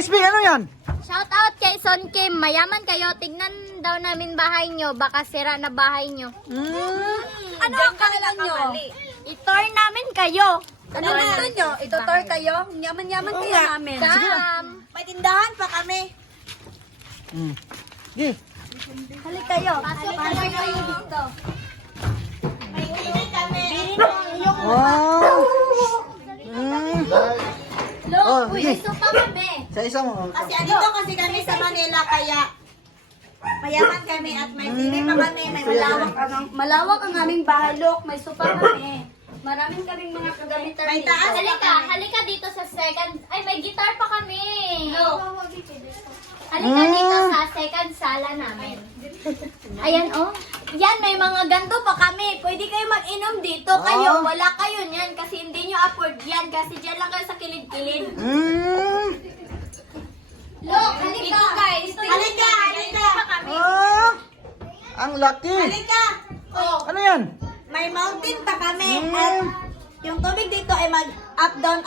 SB, ano yan? Shout out kay Son Kim. Mayaman kayo. Tignan daw namin bahay nyo. Baka sira na bahay nyo. Ano ang kailan nyo? I-tour namin kayo. Ano gusto nyo? Itutor kayo? Yaman-yaman kayo namin. Sam. May tindahan pa kami. Sige. Halik kayo. Pasok kayo dito. May TV kami. Wow. Look, uy, sige. iso pa kami. Sa isa mo. Kasi andito kasi kami sa Manila kaya mayaman kami at may TV pa kami. May malawak ang aming bahay. Look, may sofa kami. Maraming kaming mga kagamitan. May taas Halika dito sa second. Ay, may guitar pa kami. Halika dito sa second sala namin. Ayan, oh. Yan, may mga ganto pa kami. Pwede kayo mag-inom dito. Kayo, wala kayo niyan kasi hindi nyo afford yan. Kasi dyan lang kayo sa kilid-kilid. Look, halika. Guys, Halika. Ang laki. Halika. Oh, Ano yan? may mountain pa kami. At yung tubig dito ay mag-up down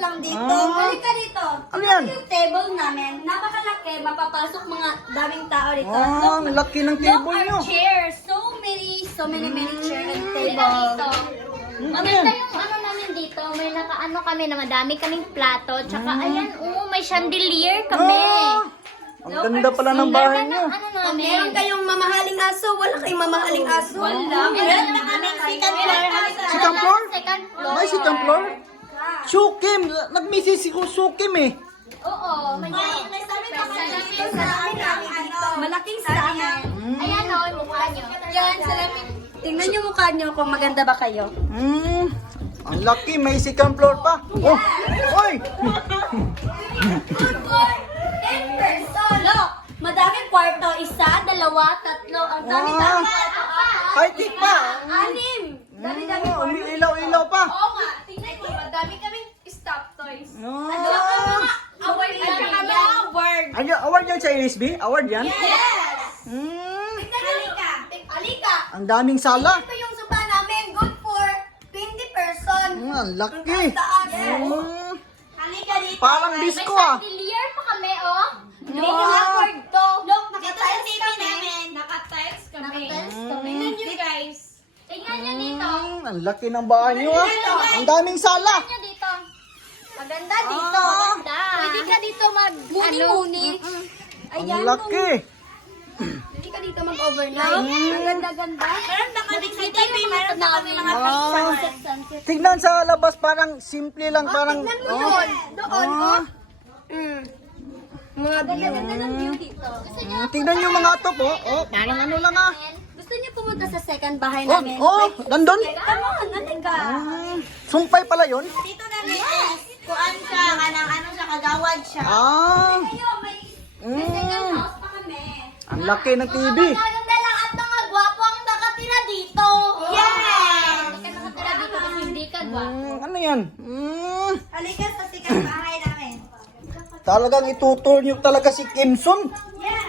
lang dito. Halika dito. Ano yan? Yung table namin, napakalaki. Mapapasok mga daming tao dito. Ang laki ng Look table our nyo. chairs. So many chairs and halika table. dito. Maganda yung ano namin dito. May nakaano kami na madami kaming plato. Tsaka ayan, oh, may chandelier kami. Ang ganda pala ng bahay nyo. Ano Kung namin? meron kayong mamahaling aso, wala kayong mamahaling aso. Wala. Meron na kami second floor. Second floor? Second floor. May second floor? Sukim. Nag-message si Sukim eh. Oo, may May sabi pa kami dito sa aming dito. Malaking salamin. Ayan o, mukha nyo. Yan, salamin. Tingnan niyo mukha niyo kung maganda ba kayo. Ang laki. May second floor pa. Oh. Oy. Look, madaming kwarto. Isa, dalawa, tatlo. Ang dami-dami. High-tech pa. Anim. Dami-dami kwarto. Umiilaw-ilaw pa. Oo nga. Tingnan niyo, madami kaming stop toys. Award At saka mga award. Ano, award yan sa USB? Award yan? Yes! Mm, Halika. Halika. ang daming sala. Ito yung sopa namin. Good for 20 person. Ang laki. Taas. Mm, Halika dito. parang May disco ah. chandelier pa kami, oh. Hindi nyo afford to. Look, naka-tiles TV namin. Naka-tiles kami. Nakatiles kami. Tingnan nyo guys. Tingnan nyo dito. Ang laki ng bahay nyo ah. Ang daming sala. Tingnan nyo dito. Maganda dito. Maganda. Pwede ka dito mag-muni-muni. Ang laki. Pwede ka dito mag-overnight. Ang ganda-ganda. Meron na kami sa TV. Meron na kami mga sunset. Tignan sa labas parang simple lang. Parang, Tignan mo yun. Doon, oh. Mga Ganda ng view dito. Gusto nyo? Tignan yung mga top oh. Oh, parang ano lang ah. Gusto niyo pumunta sa second bahay Oh, namin? oh, nandun? Come on, halika. Sumpay pala yun? Dito namin, kuan siya, ano siya, kagawad siya. Ah. Ayo, may Mm, house pa kami. ang laki ng TV. Maganda lang at mga gwapo ang nakatira dito. Yes! Kasi nakatira dito kasi hindi ka ba? Ano yan? Halika sa second bahay namin. Talagang itutur nyo talaga si Kimson. Yes!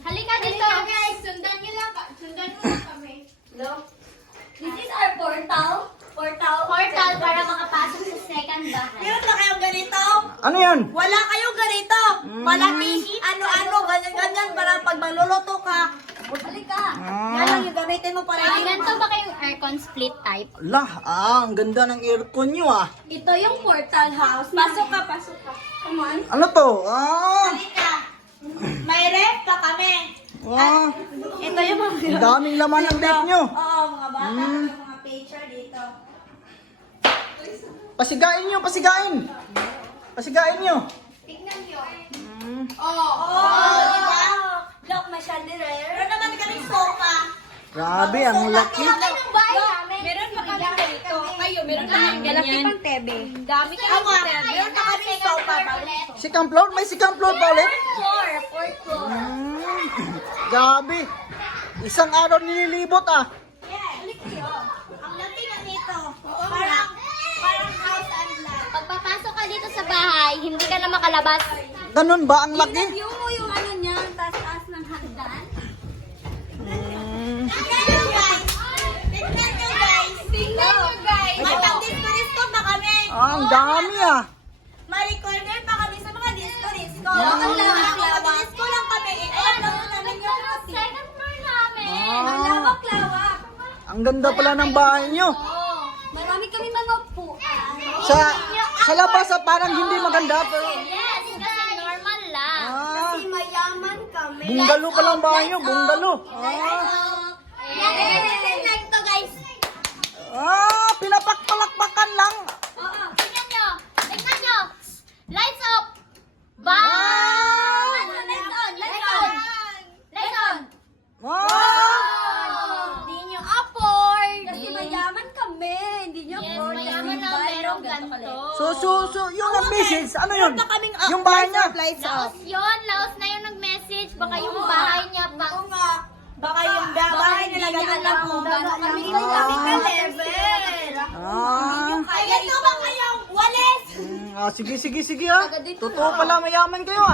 Halika dito. Guys, sundan niyo lang kami. Look. This is our portal. Portal para makapasok sa second bahay. Meron na kayong ganito? Ano yan? Wala kayong ganito. Malaki, ano-ano, ganyan-ganyan para pag maluluto ka. Halika. Yan lang yung gamitin mo para Ay, ganito ba kayong aircon split type? Lah, ang ganda ng aircon nyo ah. Ito yung portal house. Pasok ka. Come on. Ano to? Halika. May ref pa kami. Ito yung mga... Ang daming laman ng ref nyo. Oo, mga bata. Mga picture dito. Pasigain nyo, pasigain. Pasigain nyo. Tignan nyo. Oh, diba? Look, may chandelier. Meron naman kaming sofa. Grabe, ang laki. Anong bahay namin? Meron pa kami ganito. Kayo, meron pa kami ganyan. Pang tebe. Dami kami tebe. Meron pa kami sofa. Second floor? May second floor pa ulit? Fourth floor. Grabe. Isang araw nililibot ah. Yes. Ang laki na nito. Parang house and land. Pagpapasok ka dito sa bahay, hindi ka na makalabas. Ganun ba ang laki? View mo yung ano niya, taas-taas ng hagdan. Tingnan nyo guys. May pang-disco-disco pa kami. Ah, ang dami ah. May recorder pa kami sa mga disco-disco. Malawak lawak. Ko lang kami. Ayan, second floor namin. Lawak. Ang ganda pala ng bahay nyo. Marami kami mga upuan. Sa labas parang hindi maganda pero Yes, kasi normal lang. Kasi mayaman kami. bungalow pa lang bahay nyo, bungalow. Like to guys. Pinapakpalakpakan lang. Tingnan nyo. Tingnan nyo. Lights up. Bang! Lights on. Lights on. Lights on. Hindi nyo afford. Kasi mayaman kami. Hindi niyo Yes, mayaman lang merong ganito. So, yung nag-message, ano yun? Yung bahay niya. Laos yun. Laos na yung nag-message. Baka yung bahay niya pa. Baka yung bahay nila ganun lang kung gano'n kami ka-level. Kaya ito ba kayong walis? Sige. Totoo pala mayaman kayo,